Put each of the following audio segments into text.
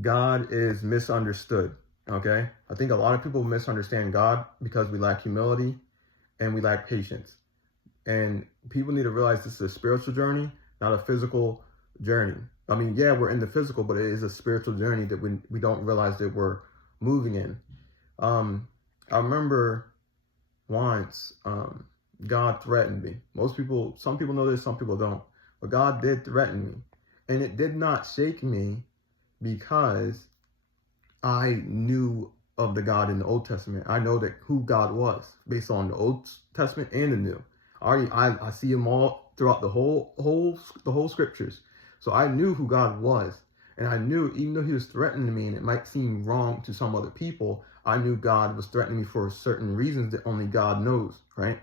God is misunderstood. Okay? I think a lot of people misunderstand God because we lack humility and we lack patience. And people need to realize this is a spiritual journey, not a physical journey. I mean, yeah, we're in the physical, but it is a spiritual journey that we don't realize that we're moving in. I remember once God threatened me. Some people know this, some people don't. But God did threaten me. And it did not shake me because I knew of the God in the Old Testament. I know that who God was based on the Old Testament and the New. I see him all throughout the whole scriptures. So I knew who God was. And I knew, even though he was threatening me and it might seem wrong to some other people, I knew God was threatening me for certain reasons that only God knows, right?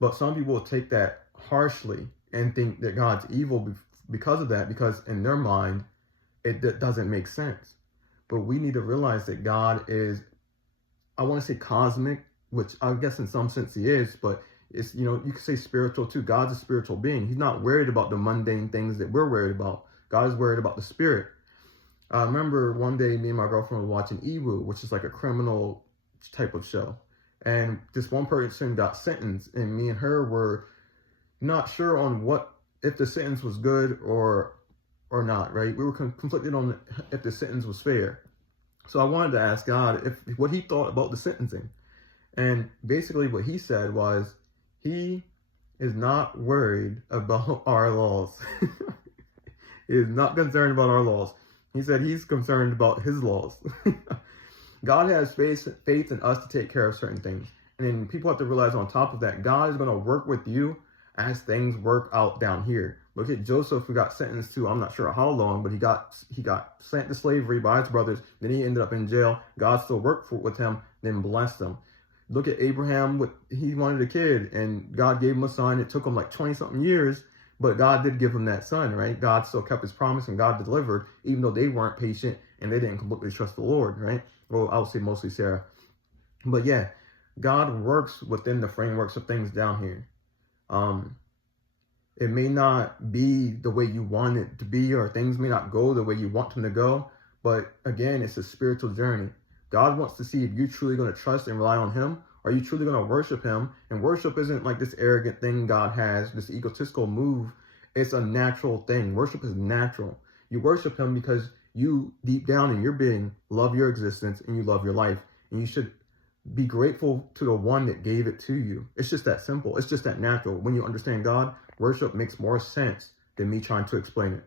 But some people will take that harshly and think that God's evil because of that, because in their mind, it doesn't make sense. But we need to realize that God is, I want to say cosmic, which I guess in some sense he is, but it's, you could say spiritual too. God's a spiritual being. He's not worried about the mundane things that we're worried about. God is worried about the spirit. I remember one day me and my girlfriend were watching Ewu, which is like a criminal type of show. And this one person got sentenced, and me and her were not sure on if the sentence was good or not, right? We were conflicted on if the sentence was fair. So I wanted to ask God what he thought about the sentencing. And basically what he said was, he is not worried about our laws. He is not concerned about our laws. He said he's concerned about his laws. God has faith in us to take care of certain things. And then people have to realize on top of that, God is going to work with you as things work out down here. Look at Joseph, who got sentenced to, I'm not sure how long, but he got sent to slavery by his brothers. Then he ended up in jail. God still worked with him, then blessed him. Look at Abraham, he wanted a kid, and God gave him a son. It took him like 20-something years, but God did give him that son, right? God still kept his promise, and God delivered, even though they weren't patient and they didn't completely trust the Lord, right? Well, I would say mostly Sarah. But yeah, God works within the frameworks of things down here. It may not be the way you want it to be, or things may not go the way you want them to go. But again, it's a spiritual journey. God wants to see if you're truly going to trust and rely on him. Are you truly going to worship him? And worship isn't like this arrogant thing God has, this egotistical move. It's a natural thing. Worship is natural. You worship him because you, deep down in your being, love your existence and you love your life. And you should be grateful to the one that gave it to you. It's just that simple. It's just that natural. When you understand God, worship makes more sense than me trying to explain it.